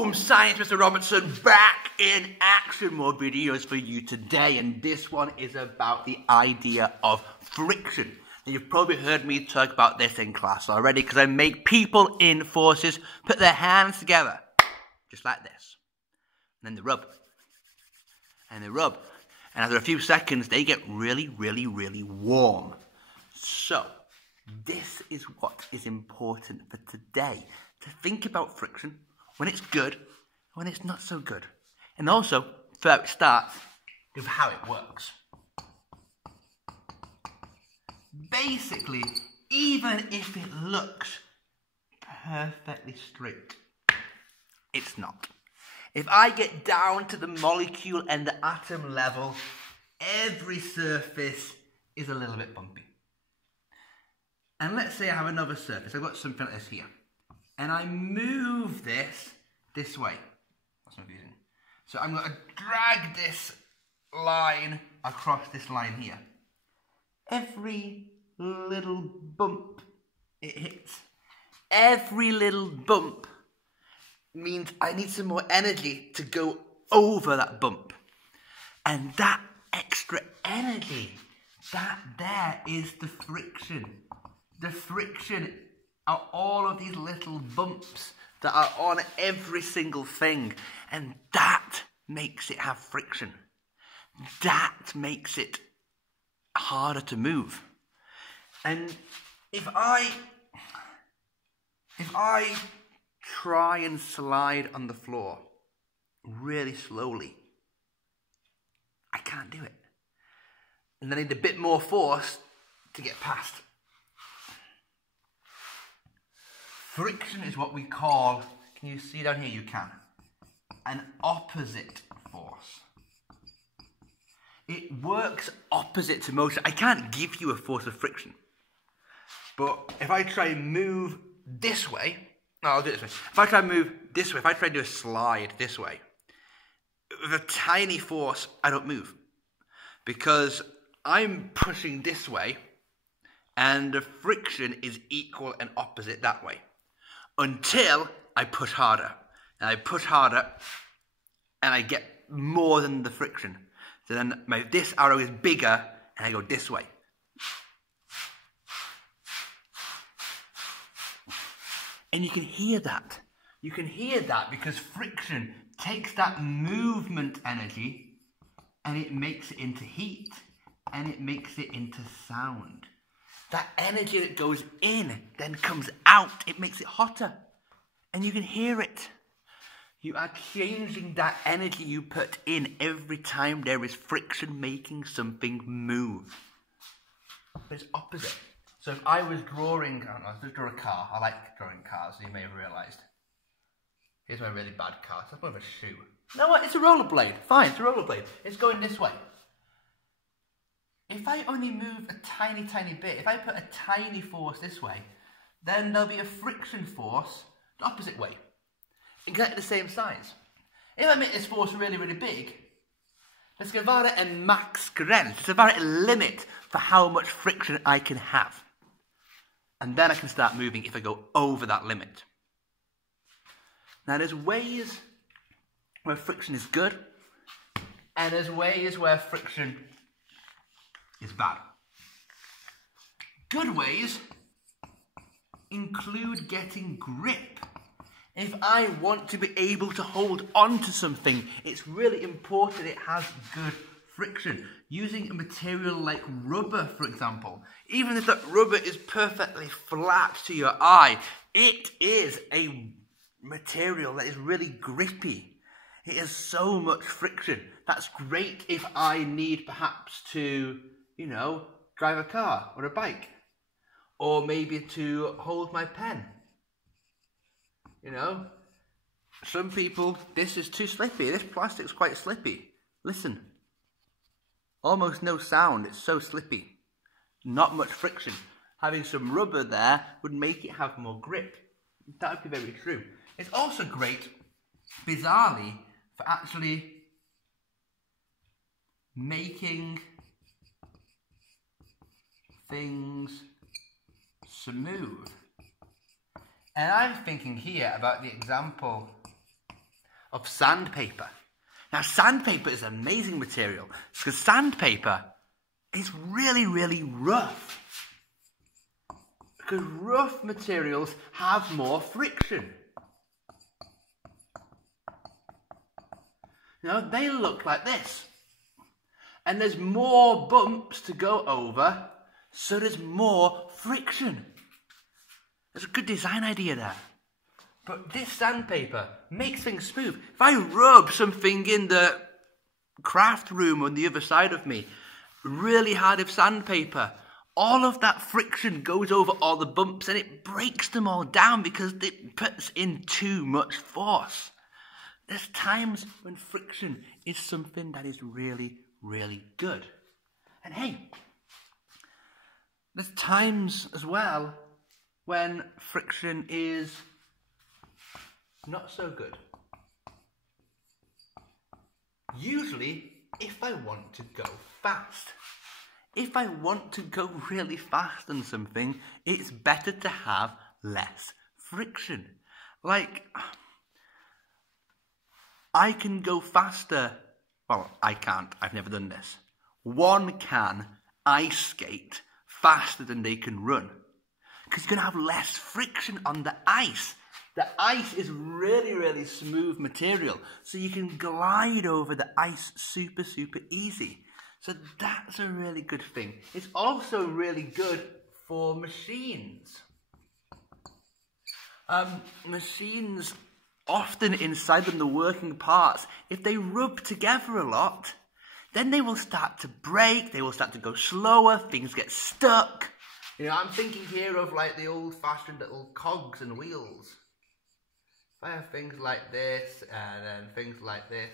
Boom! Science Mr. Robertson back in action. More videos for you today, and this one is about the idea of friction. Now, you've probably heard me talk about this in class already because I make people in forces put their hands together, just like this. And then they rub. And they rub. And after a few seconds, they get really, really, really warm. So, this is what is important for today. To think about friction, when it's good, when it's not so good. And also, for how it starts, with how it works. Basically, even if it looks perfectly straight, it's not. If I get down to the molecule and the atom level, every surface is a little bit bumpy. And let's say I have another surface. I've got something like this here. And I move this way. That's confusing. So I'm going to drag this line across this line here. Every little bump it hits, every little bump means I need some more energy to go over that bump. And that extra energy, that there is the friction. The friction are all of these little bumps that are on every single thing, and that makes it have friction. That makes it harder to move. And if I try and slide on the floor really slowly, I can't do it. And I need a bit more force to get past. Friction is what we call, can you see down here? You can. An opposite force. It works opposite to motion. I can't give you a force of friction. But if I try and move this way, no, I'll do it this way. If I try and move this way, if I try and do a slide this way, with a tiny force, I don't move. Because I'm pushing this way, and the friction is equal and opposite that way. Until I push harder. And I push harder, and I get more than the friction. So then this arrow is bigger, and I go this way. And you can hear that. You can hear that because friction takes that movement energy, and it makes it into heat, and it makes it into sound. That energy that goes in then comes out. It makes it hotter. And you can hear it. You are changing that energy you put in every time there is friction making something move. But it's opposite. So if I was drawing, I don't know, let's draw a car. I like drawing cars, so you may have realised. Here's my really bad car. It's more of a shoe. You know what? It's a rollerblade. Fine, it's a rollerblade. It's going this way. If I only move a tiny, tiny bit, if I put a tiny force this way, then there'll be a friction force the opposite way. Exactly the same size. If I make this force really, really big, det ska vara en maxgräns. Det ska vara a limit for how much friction I can have. And then I can start moving if I go over that limit. Now there's ways where friction is good, and there's ways where friction is bad. Good ways include getting grip. If I want to be able to hold on to something, it's really important it has good friction. Using a material like rubber, for example, even if that rubber is perfectly flat to your eye, it is a material that is really grippy. It has so much friction. That's great if I need perhaps to, you know, drive a car or a bike, or maybe to hold my pen. You know, some people, this is too slippy. This plastic's quite slippy. Listen, almost no sound. It's so slippy. Not much friction. Having some rubber there would make it have more grip. That would be very true. It's also great, bizarrely, for actually making things smooth. And I'm thinking here about the example of sandpaper. Now, sandpaper is an amazing material because sandpaper is really, really rough. Because rough materials have more friction. You know, they look like this. And there's more bumps to go over, so there's more friction. There's a good design idea there. But this sandpaper makes things smooth. If I rub something in the craft room on the other side of me, really hard with sandpaper, all of that friction goes over all the bumps and it breaks them all down because it puts in too much force. There's times when friction is something that is really, really good. And hey, there's times as well when friction is not so good. Usually, if I want to go fast. If I want to go really fast on something, it's better to have less friction. Like, I can go faster. Well, I can't. I've never done this. One can ice skate faster than they can run. Because you're going to have less friction on the ice. The ice is really, really smooth material. So you can glide over the ice super, super easy. So that's a really good thing. It's also really good for machines. Machines, often inside them, the working parts, if they rub together a lot, then they will start to break, they will start to go slower, things get stuck. You know, I'm thinking here of like the old-fashioned little cogs and wheels. If I have things like this and then things like this,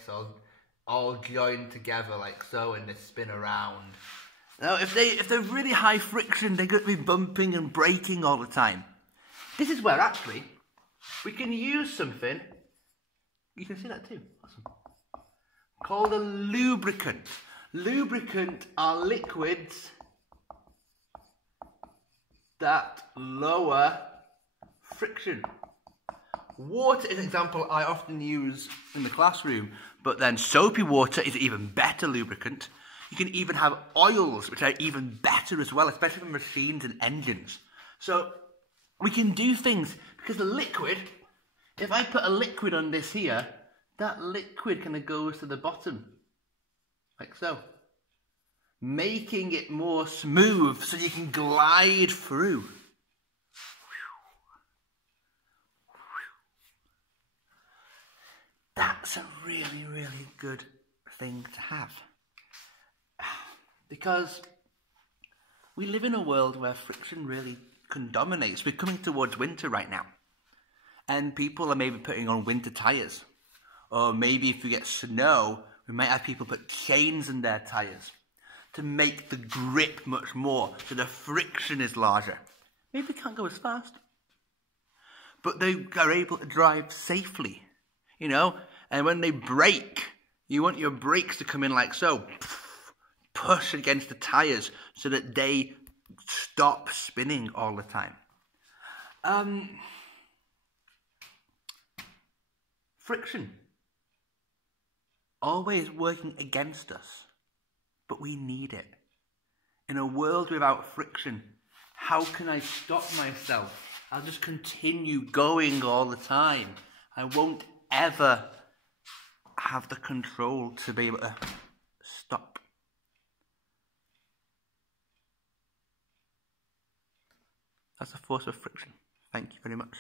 all joined together like so, and they spin around. Now, if they're really high friction, they're going to be bumping and breaking all the time. This is where actually we can use something. You can see that too. Awesome. Called a lubricant. Lubricant are liquids that lower friction. Water is an example I often use in the classroom, but then soapy water is an even better lubricant. You can even have oils, which are even better as well, especially for machines and engines. So we can do things, because the liquid, if I put a liquid on this here, that liquid kind of goes to the bottom, like so. Making it more smooth so you can glide through. That's a really, really good thing to have. Because we live in a world where friction really can dominate. We're coming towards winter right now. And people are maybe putting on winter tyres. Or maybe if we get snow, we might have people put chains in their tyres to make the grip much more, so the friction is larger. Maybe they can't go as fast, but they are able to drive safely, you know? And when they brake, you want your brakes to come in like so, push against the tyres so that they stop spinning all the time. Friction, always working against us. But we need it. In a world without friction, how can I stop myself? I'll just continue going all the time. I won't ever have the control to be able to stop. That's the force of friction. Thank you very much.